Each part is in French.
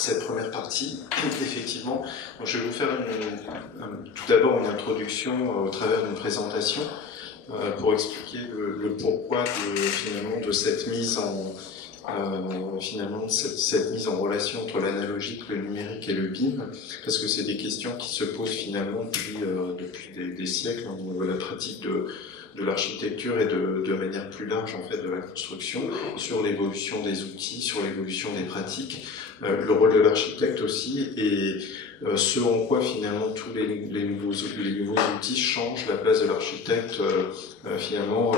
cette première partie. Effectivement, je vais vous faire tout d'abord une introduction au travers d'une présentation pour expliquer le pourquoi finalement de cette mise en cette mise en relation entre l'analogique, le numérique et le BIM, parce que c'est des questions qui se posent finalement depuis des siècles au niveau de la pratique de l'architecture et de manière plus large en fait de la construction, sur l'évolution des outils, sur l'évolution des pratiques, le rôle de l'architecte aussi, et ce en quoi finalement tous les nouveaux outils changent la place de l'architecte finalement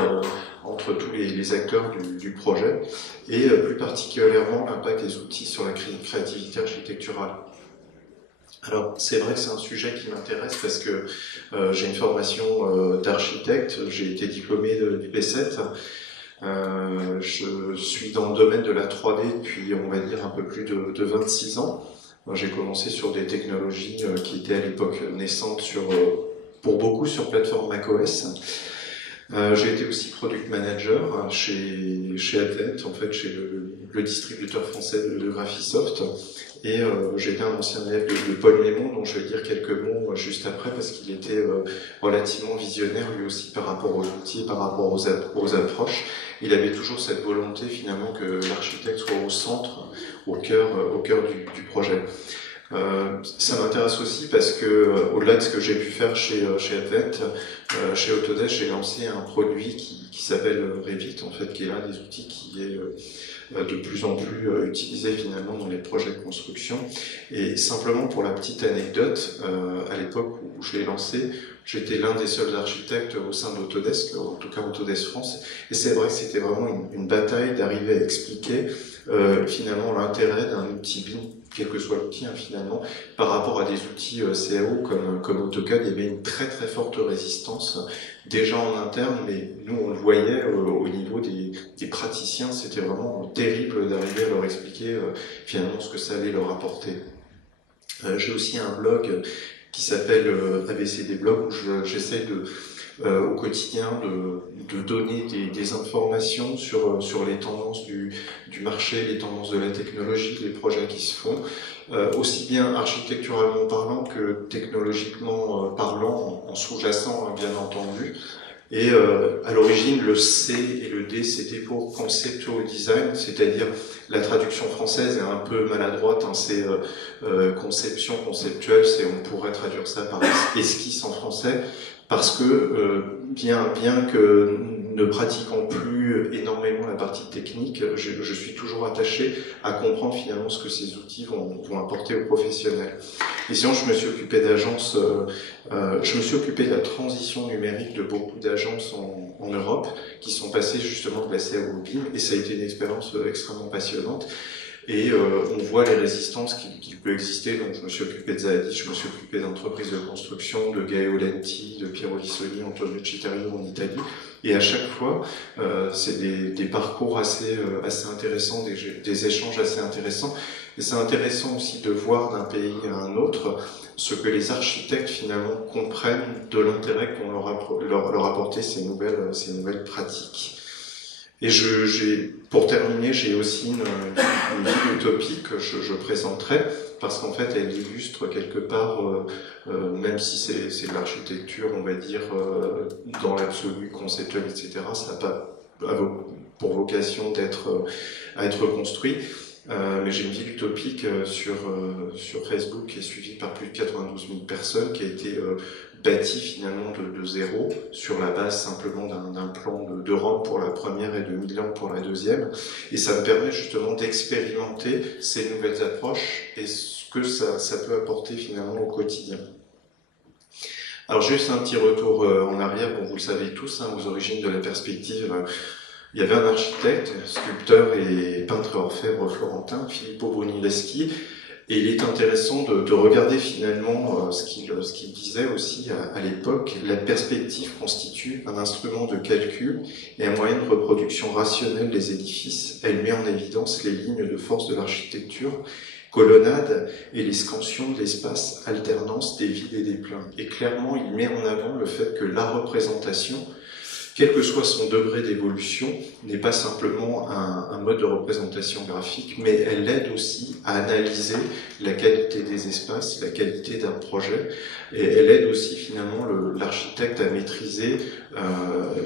entre tous les acteurs du projet, et plus particulièrement l'impact des outils sur la créativité architecturale. Alors, c'est vrai que c'est un sujet qui m'intéresse parce que j'ai une formation d'architecte, j'ai été diplômé du P7, je suis dans le domaine de la 3D depuis, on va dire, un peu plus de 26 ans. J'ai commencé sur des technologies qui étaient à l'époque naissantes pour beaucoup sur plateforme macOS. J'ai été aussi product manager chez Advent, en fait, chez le distributeur français de Graphisoft. Et j'étais un ancien élève de Paul Mémon, dont je vais dire quelques mots juste après, parce qu'il était relativement visionnaire lui aussi par rapport aux outils, par rapport aux approches. Il avait toujours cette volonté finalement que l'architecte soit au centre, au cœur du projet. Ça m'intéresse aussi parce que, au-delà de ce que j'ai pu faire chez Advent, chez Autodesk, j'ai lancé un produit qui s'appelle Revit, en fait, qui est l'un des outils qui est de plus en plus utilisé finalement dans les projets de construction. Et simplement pour la petite anecdote, à l'époque où je l'ai lancé, j'étais l'un des seuls architectes au sein d'Autodesk, en tout cas Autodesk France, et c'est vrai que c'était vraiment une bataille d'arriver à expliquer finalement l'intérêt d'un outil BIM, quel que soit l'outil finalement, par rapport à des outils CAO comme AutoCAD. Il y avait une très très forte résistance déjà en interne, mais nous on le voyait au niveau des praticiens, c'était vraiment terrible d'arriver à leur expliquer finalement ce que ça allait leur apporter. J'ai aussi un blog qui s'appelle ABCD Blog, où j'essaie au quotidien de donner des informations sur les tendances du marché, les tendances de la technologie, les projets qui se font, aussi bien architecturalement parlant que technologiquement parlant, en sous-jacent, hein, bien entendu. Et à l'origine, le C et le D, c'était pour Conceptual Design, c'est-à-dire la traduction française est un peu maladroite, hein, c'est conception conceptuelle, on pourrait traduire ça par esquisse en français, parce que bien que ne pratiquant plus énormément la partie technique, je suis toujours attaché à comprendre finalement ce que ces outils vont apporter aux professionnels. Et sinon, je me suis occupé d'agences, je me suis occupé de la transition numérique de beaucoup d'agences en Europe qui sont passées justement de la CAO au BIM, et ça a été une expérience extrêmement passionnante. Et on voit les résistances qui peuvent exister. Donc je me suis occupé de Zaadis, je me suis occupé d'entreprises de construction, de Gaeo Lenti, de Piero Lissoni, Antonio Citterio en Italie. Et à chaque fois, c'est des parcours assez intéressants, des échanges assez intéressants. Et c'est intéressant aussi de voir d'un pays à un autre ce que les architectes finalement comprennent de l'intérêt qu'on leur apporter ces nouvelles pratiques. Et pour terminer, j'ai aussi une ville utopique que je présenterai, parce qu'en fait, elle illustre quelque part, même si c'est de l'architecture, on va dire, dans l'absolu, conceptuelle, etc., ça n'a pas pour vocation à être construit. Mais j'ai une ville utopique sur Facebook qui est suivie par plus de 92 000 personnes, qui a été bâtie finalement de zéro, sur la base simplement d'un plan de Rome pour la première et de Milan pour la deuxième. Et ça me permet justement d'expérimenter ces nouvelles approches et ce que ça peut apporter finalement au quotidien. Alors juste un petit retour en arrière, bon, vous le savez tous, hein, aux origines de la perspective. Il y avait un architecte, sculpteur et peintre orfèvre florentin, Filippo Brunelleschi, et il est intéressant de regarder finalement ce qu'il disait aussi à l'époque. La perspective constitue un instrument de calcul et un moyen de reproduction rationnelle des édifices. Elle met en évidence les lignes de force de l'architecture, colonnade et les scansions de l'espace, alternance des vides et des pleins. Et clairement, il met en avant le fait que la représentation quel que soit son degré d'évolution, n'est pas simplement un mode de représentation graphique, mais elle aide aussi à analyser la qualité des espaces, la qualité d'un projet, et elle aide aussi finalement l'architecte à maîtriser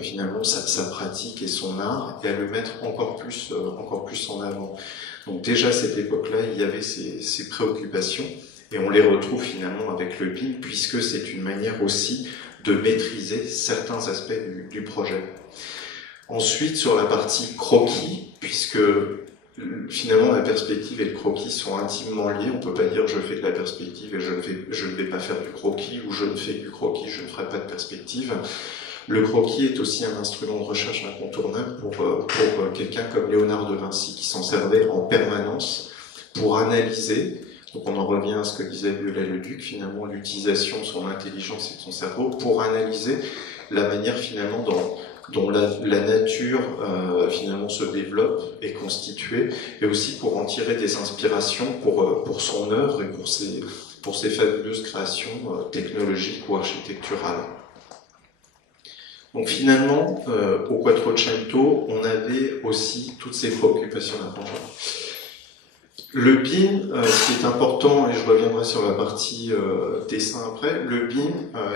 finalement sa pratique et son art, et à le mettre encore plus en avant. Donc déjà à cette époque-là, il y avait ces préoccupations, et on les retrouve finalement avec le BIM, puisque c'est une manière aussi de maîtriser certains aspects du projet. Ensuite, sur la partie croquis, puisque finalement la perspective et le croquis sont intimement liés, on ne peut pas dire je fais de la perspective et je ne vais pas faire du croquis, ou je ne fais du croquis, je ne ferai pas de perspective. Le croquis est aussi un instrument de recherche incontournable pour quelqu'un comme Léonard de Vinci, qui s'en servait en permanence pour analyser. Donc on en revient à ce que disait Viollet-le-Duc, finalement l'utilisation de son intelligence et de son cerveau pour analyser la manière finalement dont la nature finalement se développe et constituée, et aussi pour en tirer des inspirations pour son œuvre et pour ses fabuleuses créations technologiques ou architecturales. Donc finalement, au Quattrocento, on avait aussi toutes ces préoccupations d'apprentissage. Le BIM, ce qui est important, et je reviendrai sur la partie dessin après, le BIM,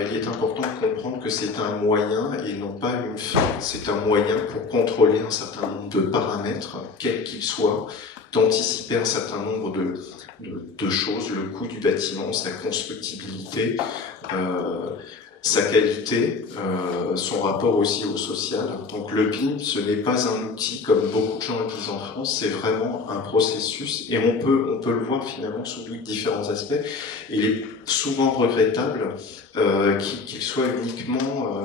il est important de comprendre que c'est un moyen et non pas une fin. C'est un moyen pour contrôler un certain nombre de paramètres, quels qu'ils soient, d'anticiper un certain nombre de choses, le coût du bâtiment, sa constructibilité, sa qualité, son rapport aussi au social. Donc le BIM, ce n'est pas un outil comme beaucoup de gens le disent en France, c'est vraiment un processus, et on peut le voir finalement sous différents aspects. Et il est souvent regrettable qu'il soit uniquement,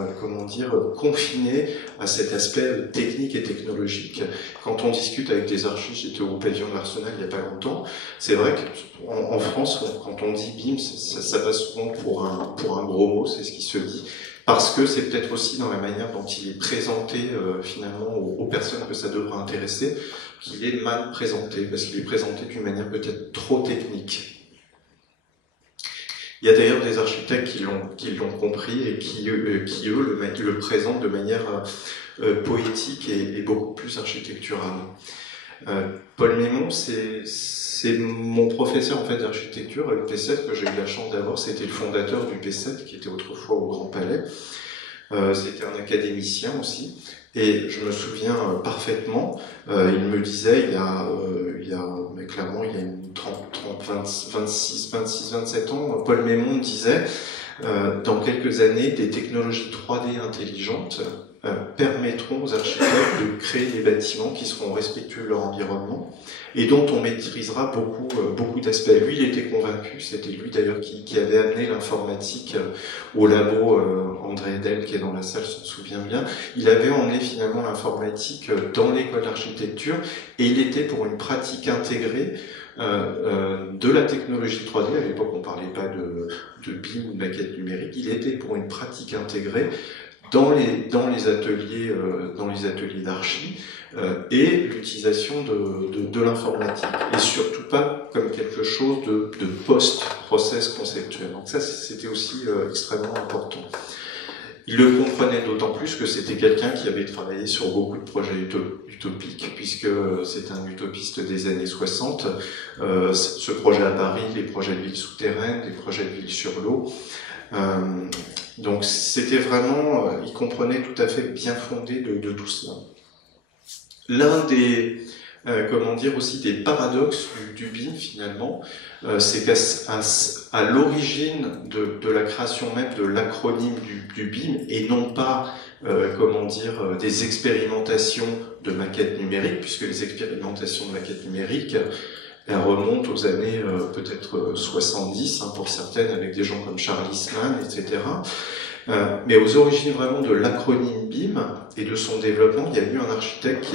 confiné à cet aspect technique et technologique. Quand on discute avec des archives, j'étais au pavillon de l'Arsenal il n'y a pas longtemps, c'est vrai qu'en France, quand on dit BIM, ça passe souvent pour un gros mot, c'est ce qui se dit, parce que c'est peut-être aussi dans la manière dont il est présenté finalement aux personnes que ça devrait intéresser, qu'il est mal présenté, parce qu'il est présenté d'une manière peut-être trop technique. Il y a d'ailleurs des architectes qui l'ont compris et qui eux, le présentent de manière poétique et beaucoup plus architecturale. Paul Mémon, c'est mon professeur en fait d'architecture à l'UP7 que j'ai eu la chance d'avoir. C'était le fondateur du P7 qui était autrefois au Grand Palais. C'était un académicien aussi, et je me souviens parfaitement, il me disait, mais clairement il y a une 26, 27 ans, Paul Mémon disait, dans quelques années, des technologies 3D intelligentes permettront aux architectes de créer des bâtiments qui seront respectueux de leur environnement et dont on maîtrisera beaucoup d'aspects. Lui, il était convaincu, c'était lui d'ailleurs qui avait amené l'informatique au labo, André Edel qui est dans la salle s'en souvient bien, il avait emmené finalement l'informatique dans l'école d'architecture, et il était pour une pratique intégrée de la technologie 3D. À l'époque on ne parlait pas de BIM ou de maquette numérique, il était pour une pratique intégrée dans les ateliers d'archi, et l'utilisation de l'informatique, et surtout pas comme quelque chose de post-process conceptuel. Donc ça, c'était aussi extrêmement important. Il le comprenait d'autant plus que c'était quelqu'un qui avait travaillé sur beaucoup de projets utopiques, puisque c'est un utopiste des années 60. Ce projet à Paris, les projets de villes souterraines, les projets de villes sur l'eau. Donc c'était vraiment, il comprenait tout à fait bien fondé de tout cela. L'un des, aussi des paradoxes du BIM finalement, c'est qu'à l'origine de la création même de l'acronyme du BIM, et non pas des expérimentations de maquettes numériques, puisque les expérimentations de maquettes numériques elles remontent aux années peut-être 70 pour certaines, avec des gens comme Charles Eastman, etc. Mais aux origines vraiment de l'acronyme BIM et de son développement, il y a eu un architecte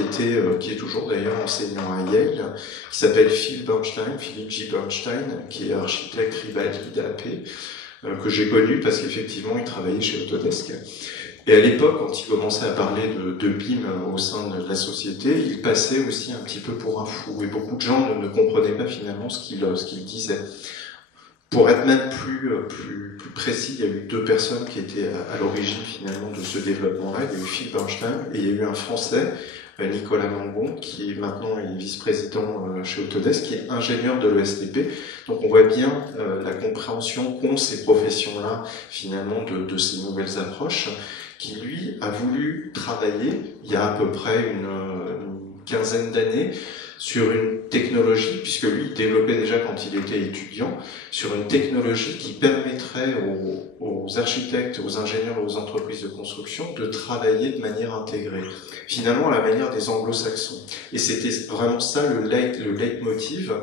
qui est toujours d'ailleurs enseignant à Yale, qui s'appelle Philippe J. Bernstein, qui est architecte Rivaldi d'AP, que j'ai connu parce qu'effectivement il travaillait chez Autodesk. Et à l'époque, quand il commençait à parler de BIM au sein de la société, il passait aussi un petit peu pour un fou, et beaucoup de gens ne comprenaient pas finalement ce qu'il disait. Pour être même plus précis, il y a eu deux personnes qui étaient à l'origine finalement de ce développement-là. Il y a eu Philippe Einstein et il y a eu un Français, Nicolas Mangon, qui est maintenant vice-président chez Autodesk, qui est ingénieur de l'ESTP. Donc on voit bien la compréhension qu'ont ces professions-là finalement de ces nouvelles approches, qui lui a voulu travailler il y a à peu près une quinzaine d'années sur une technologie, puisque lui il développait déjà quand il était étudiant, sur une technologie qui permettrait aux architectes, aux ingénieurs et aux entreprises de construction de travailler de manière intégrée, finalement à la manière des anglo-saxons. Et c'était vraiment ça le leitmotiv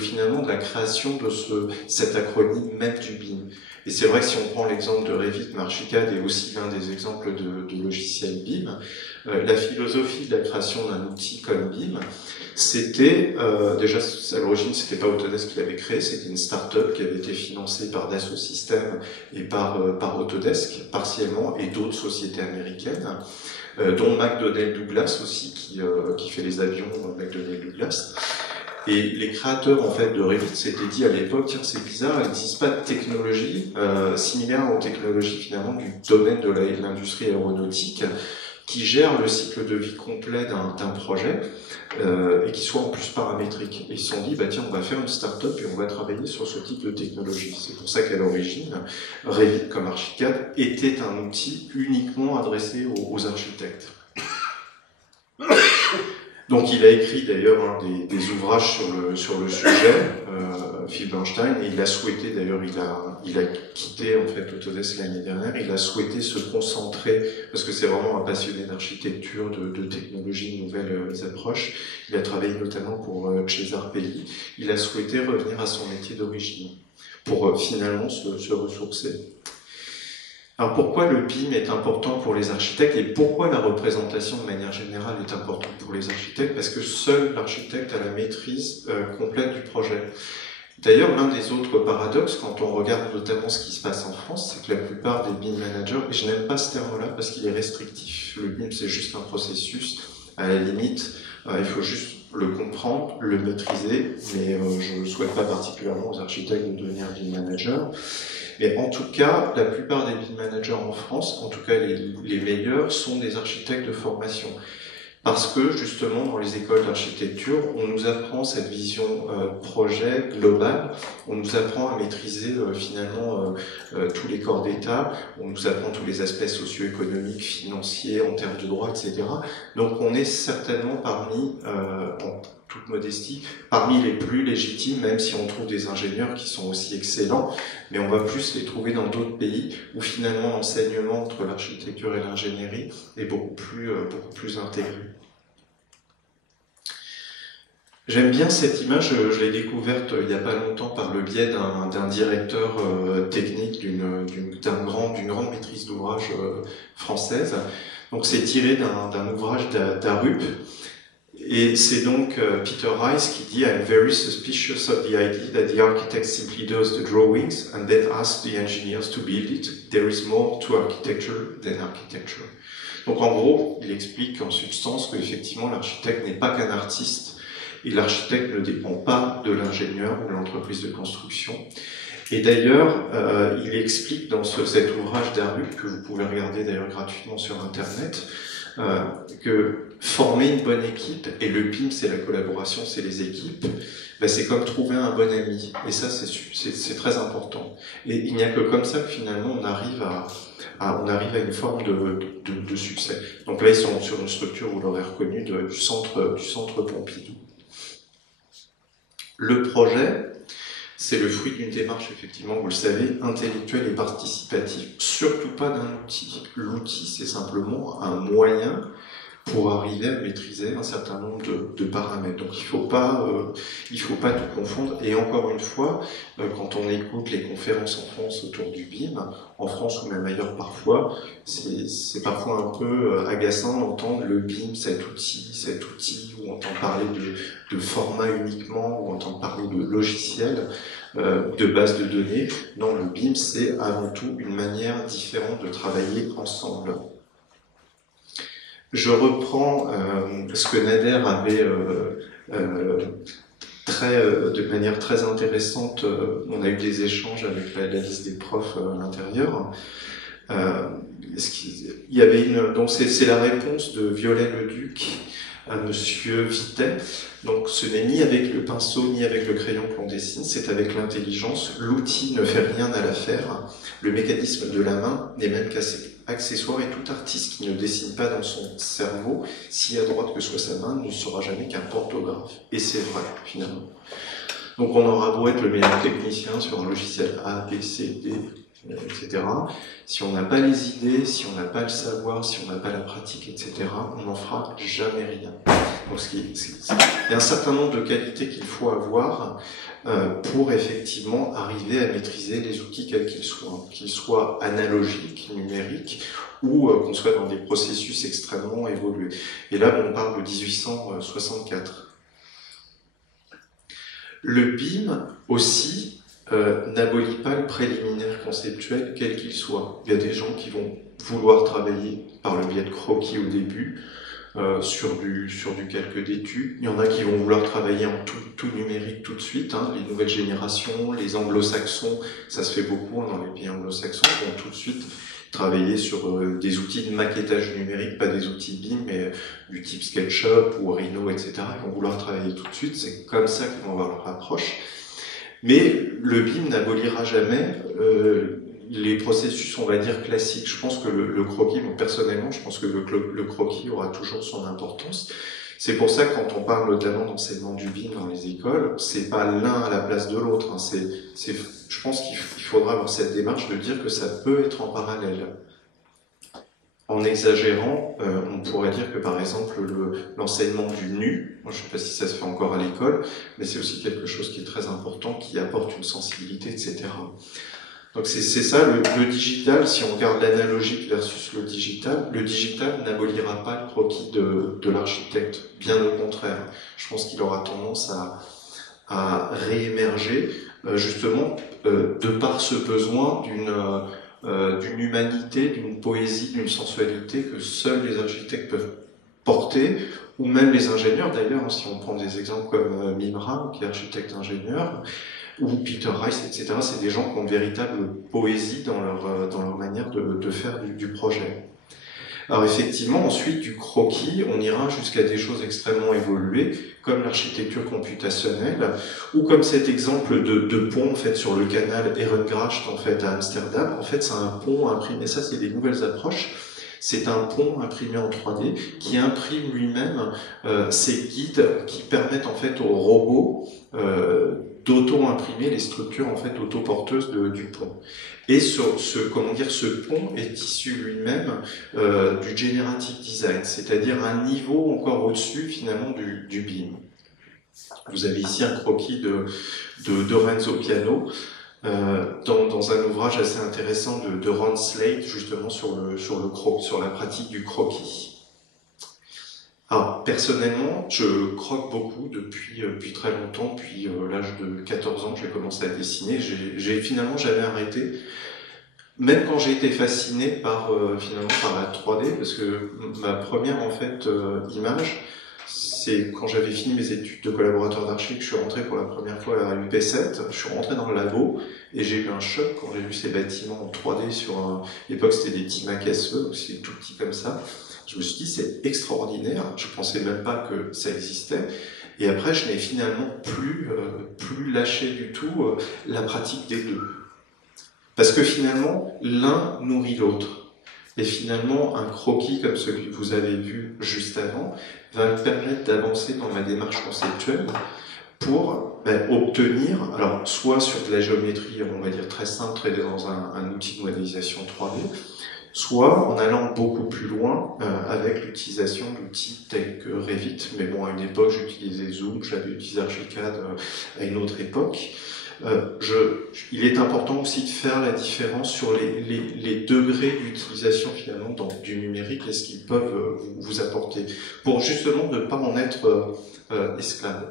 finalement de la création de cet acronyme même du BIM. Et c'est vrai que si on prend l'exemple de Revit, Archicad est aussi l'un des exemples de logiciels BIM, la philosophie de la création d'un outil comme BIM, c'était, déjà à l'origine c'était pas Autodesk qui l'avait créé, c'était une start-up qui avait été financée par Dassault Systèmes et par Autodesk partiellement, et d'autres sociétés américaines, dont McDonnell Douglas aussi, qui fait les avions McDonnell Douglas. Et les créateurs en fait de Revit s'étaient dit à l'époque, tiens c'est bizarre, il n'existe pas de technologie similaire aux technologies finalement du domaine de l'industrie aéronautique qui gère le cycle de vie complet d'un projet et qui soit en plus paramétrique. Et ils se sont dit, bah tiens, on va faire une start-up et on va travailler sur ce type de technologie. C'est pour ça qu'à l'origine, Revit comme Archicad était un outil uniquement adressé aux architectes. Donc il a écrit d'ailleurs des ouvrages sur le sujet, Philippe Einstein, et il a souhaité, d'ailleurs il a quitté en fait Autodesk l'année dernière, il a souhaité se concentrer, parce que c'est vraiment un passionné d'architecture, de technologie, de nouvelles approches, il a travaillé notamment pour César Pelli, il a souhaité revenir à son métier d'origine, pour finalement se ressourcer. Alors pourquoi le BIM est important pour les architectes et pourquoi la représentation de manière générale est importante pour les architectes? Parce que seul l'architecte a la maîtrise complète du projet. D'ailleurs, l'un des autres paradoxes, quand on regarde notamment ce qui se passe en France, c'est que la plupart des BIM managers, et je n'aime pas ce terme-là parce qu'il est restrictif, le BIM c'est juste un processus, à la limite, il faut juste le comprendre, le maîtriser, mais je ne souhaite pas particulièrement aux architectes de devenir BIM manager. Mais en tout cas, la plupart des BIM managers en France, en tout cas les meilleurs, sont des architectes de formation. Parce que justement, dans les écoles d'architecture, on nous apprend cette vision projet globale, on nous apprend à maîtriser finalement tous les corps d'État, on nous apprend tous les aspects socio-économiques, financiers, en termes de droit, etc. Donc on est certainement parmi, en toute modestie, parmi les plus légitimes, même si on trouve des ingénieurs qui sont aussi excellents, mais on va plus les trouver dans d'autres pays où finalement l'enseignement entre l'architecture et l'ingénierie est beaucoup plus intégré. J'aime bien cette image, je l'ai découverte il n'y a pas longtemps par le biais d'un directeur technique d'une grande maîtrise d'ouvrage française. Donc c'est tiré d'un ouvrage d'Arup. Et c'est donc Peter Rice qui dit « I'm very suspicious of the idea that the architect simply does the drawings and then asks the engineers to build it. There is more to architecture than architecture. » Donc en gros, il explique en substance qu'effectivement l'architecte n'est pas qu'un artiste et l'architecte ne dépend pas de l'ingénieur ou de l'entreprise de construction. Et d'ailleurs, il explique dans cet ouvrage d'Arup, que vous pouvez regarder d'ailleurs gratuitement sur Internet, que former une bonne équipe, et le BIM c'est la collaboration, c'est les équipes, ben c'est comme trouver un bon ami, et ça c'est très important. Et il n'y a que comme ça que finalement on arrive à une forme de succès. Donc là ils sont sur une structure, vous l'aurez reconnu, du centre Pompidou. Le projet, c'est le fruit d'une démarche, effectivement, vous le savez, intellectuelle et participative. Surtout pas d'un outil. L'outil, c'est simplement un moyen pour arriver à maîtriser un certain nombre de paramètres. Donc il faut pas tout confondre. Et encore une fois, quand on écoute les conférences en France autour du BIM, en France ou même ailleurs parfois, c'est parfois un peu agaçant d'entendre le BIM, cet outil, où on entend parler de format uniquement, où on entend parler de logiciel, de base de données. Non, le BIM, c'est avant tout une manière différente de travailler ensemble. Je reprends ce que Nader avait de manière très intéressante. On a eu des échanges avec la liste des profs à l'intérieur. Il y avait donc c'est la réponse de Viollet-le-Duc à Monsieur Vitet. Donc ce n'est ni avec le pinceau ni avec le crayon que l'on dessine, c'est avec l'intelligence. L'outil ne fait rien à l'affaire. Le mécanisme de la main n'est même qu'accessoire, et tout artiste qui ne dessine pas dans son cerveau, si à droite que soit sa main, ne sera jamais qu'un portographe. Et c'est vrai, finalement. Donc on aura beau être le meilleur technicien sur un logiciel A, B, C, D, etc. Si on n'a pas les idées, si on n'a pas le savoir, si on n'a pas la pratique, etc., on n'en fera jamais rien. Donc il y a un certain nombre de qualités qu'il faut avoir pour effectivement arriver à maîtriser les outils quels qu'ils soient analogiques, numériques, ou qu'on soit dans des processus extrêmement évolués. Et là, on parle de 1864. Le BIM aussi n'abolit pas le préliminaire conceptuel quel qu'il soit. Il y a des gens qui vont vouloir travailler par le biais de croquis au début, sur du calque d'études. Il y en a qui vont vouloir travailler en tout numérique tout de suite, hein, les nouvelles générations, les anglo-saxons, ça se fait beaucoup dans les pays anglo-saxons, vont tout de suite travailler sur des outils de maquettage numérique, pas des outils BIM, mais du type SketchUp ou Rhino, etc. Ils vont vouloir travailler tout de suite, c'est comme ça qu'ils vont avoir leur approche. Mais le BIM n'abolira jamais les processus, on va dire, classiques. Je pense que le croquis, bon, personnellement, je pense que le croquis aura toujours son importance. C'est pour ça que quand on parle notamment d'enseignement du BIM dans les écoles, c'est pas l'un à la place de l'autre. Hein. Je pense qu'il faudra avoir cette démarche de dire que ça peut être en parallèle. En exagérant, on pourrait dire que par exemple l'enseignement du nu, moi, je ne sais pas si ça se fait encore à l'école, mais c'est aussi quelque chose qui est très important, qui apporte une sensibilité, etc. Donc c'est ça, le digital, si on regarde l'analogique versus le digital n'abolira pas le croquis de l'architecte, bien au contraire. Je pense qu'il aura tendance à réémerger, justement, de par ce besoin d'une humanité, d'une poésie, d'une sensualité que seuls les architectes peuvent porter, ou même les ingénieurs d'ailleurs, si on prend des exemples comme Mimram, qui est architecte-ingénieur, ou Peter Rice, etc. C'est des gens qui ont une véritable poésie dans leur manière de faire du projet. Alors effectivement, ensuite, du croquis, on ira jusqu'à des choses extrêmement évoluées, comme l'architecture computationnelle, ou comme cet exemple de pont en fait, sur le canal Ehrengracht en fait, à Amsterdam. En fait, c'est un pont imprimé, ça c'est des nouvelles approches. C'est un pont imprimé en 3D qui imprime lui-même ces guides qui permettent en fait aux robots d'auto-imprimer les structures en fait autoporteuses du pont. Et ce pont est issu lui-même du generative design, c'est-à-dire un niveau encore au-dessus finalement du BIM. Vous avez ici un croquis de Renzo Piano dans un ouvrage assez intéressant de Ron Slade justement sur la pratique du croquis. Alors, personnellement, je croque beaucoup depuis très longtemps, depuis l'âge de 14 ans, j'ai commencé à dessiner. J'ai finalement jamais arrêté, même quand j'ai été fasciné finalement par la 3D, parce que ma première en fait image, c'est quand j'avais fini mes études de collaborateur d'archi que je suis rentré pour la première fois à l'UP7. Je suis rentré dans le labo et j'ai eu un choc quand j'ai vu ces bâtiments en 3D à l'époque c'était des petits Mac SE, donc c'était tout petit comme ça. Je me suis dit, c'est extraordinaire, je pensais même pas que ça existait. Et après, je n'ai finalement plus lâché du tout la pratique des deux. Parce que finalement, l'un nourrit l'autre. Et finalement, un croquis comme celui que vous avez vu juste avant va me permettre d'avancer dans ma démarche conceptuelle pour obtenir, alors soit sur de la géométrie, on va dire très simple, très dans un outil de modélisation 3D, soit en allant beaucoup plus loin avec l'utilisation d'outils tels que Revit. Mais bon, à une époque, j'utilisais Zoom, j'avais utilisé Archicad à une autre époque. Il est important aussi de faire la différence sur les degrés d'utilisation finalement du numérique et ce qu'ils peuvent vous apporter, pour justement ne pas en être esclave.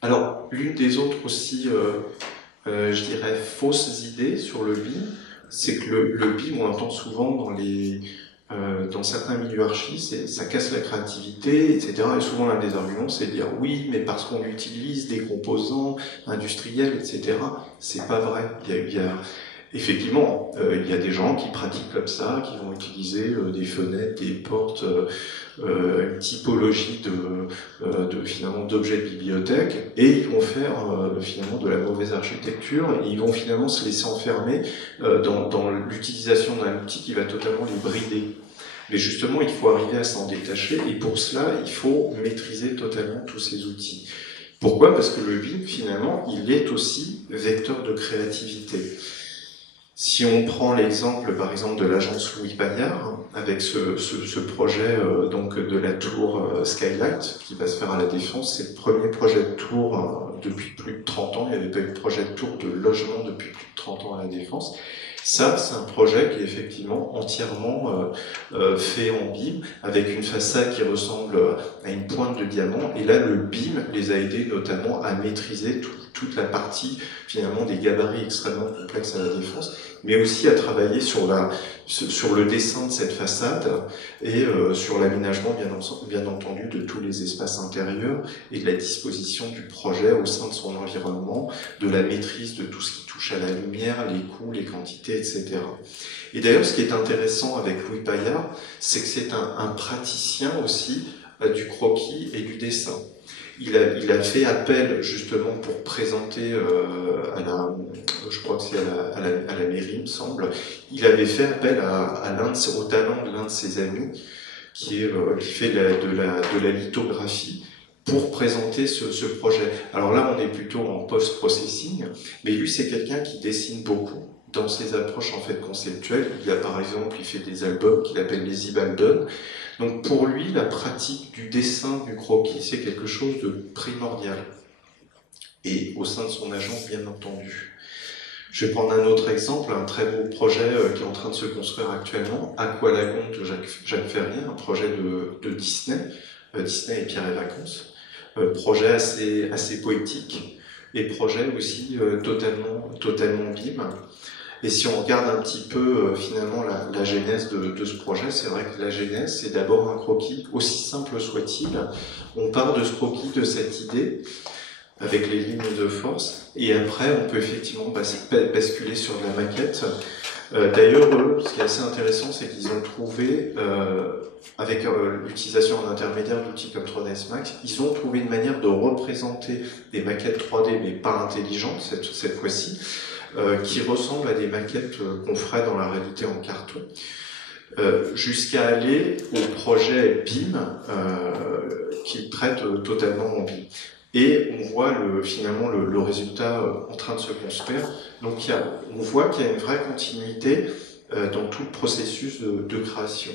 Alors, l'une des autres aussi, je dirais, fausses idées sur le BIM, c'est que le BIM, on entend souvent dans les dans certains milieux archi, ça casse la créativité, etc. Et souvent l'un des arguments, c'est de dire oui, mais parce qu'on utilise des composants industriels, etc. C'est pas vrai. Effectivement, il y a des gens qui pratiquent comme ça, qui vont utiliser des fenêtres, des portes, une typologie finalement d'objets de bibliothèque, et ils vont faire finalement de la mauvaise architecture, et ils vont finalement se laisser enfermer dans l'utilisation d'un outil qui va totalement les brider. Mais justement, il faut arriver à s'en détacher, et pour cela, il faut maîtriser totalement tous ces outils. Pourquoi? Parce que le BIM, finalement, il est aussi vecteur de créativité. Si on prend l'exemple, par exemple, de l'agence Louis Paillard, avec ce projet donc de la tour Skylight, qui va se faire à la Défense, c'est le premier projet de tour depuis plus de 30 ans. Il n'y avait pas eu de projet de tour de logement depuis plus de 30 ans à la Défense. Ça, c'est un projet qui est effectivement entièrement fait en BIM, avec une façade qui ressemble à une pointe de diamant. Et là, le BIM les a aidés notamment à maîtriser toute la partie finalement des gabarits extrêmement complexes à la Défense, mais aussi à travailler sur le dessin de cette façade et sur l'aménagement bien entendu de tous les espaces intérieurs et de la disposition du projet au sein de son environnement, de la maîtrise de tout ce qui touche à la lumière, les coûts, les quantités, etc. Et d'ailleurs, ce qui est intéressant avec Louis Paillard, c'est que c'est un praticien aussi du croquis et du dessin. Il a fait appel justement pour présenter je crois que c'est à la mairie, il me semble. Il avait fait appel au talent de l'un de ses amis qui fait de la lithographie pour présenter ce projet. Alors là, on est plutôt en post-processing, mais lui, c'est quelqu'un qui dessine beaucoup dans ses approches en fait conceptuelles. Par exemple, il fait des albums qu'il appelle les Ibaldon. Donc pour lui, la pratique du dessin, du croquis, c'est quelque chose de primordial. Et au sein de son agence, bien entendu. Je vais prendre un autre exemple, un très beau projet qui est en train de se construire actuellement, Aqualagon de Jacques Ferrier, un projet de Disney, Disney et Pierre et Vacances. Projet assez poétique, et projet aussi totalement BIM. Et si on regarde un petit peu finalement la genèse de ce projet, c'est vrai que la genèse, c'est d'abord un croquis, aussi simple soit-il. On part de ce croquis, de cette idée, avec les lignes de force, et après on peut effectivement basculer sur de la maquette. D'ailleurs, ce qui est assez intéressant, c'est qu'ils ont trouvé, avec l'utilisation en intermédiaire d'outils comme 3ds Max, ils ont trouvé une manière de représenter des maquettes 3D, mais pas intelligentes cette fois-ci, qui ressemblent à des maquettes qu'on ferait dans la réalité en carton, jusqu'à aller au projet BIM, qui traite totalement en BIM. Et on voit finalement le résultat en train de se construire. Donc on voit qu'il y a une vraie continuité dans tout le processus de création.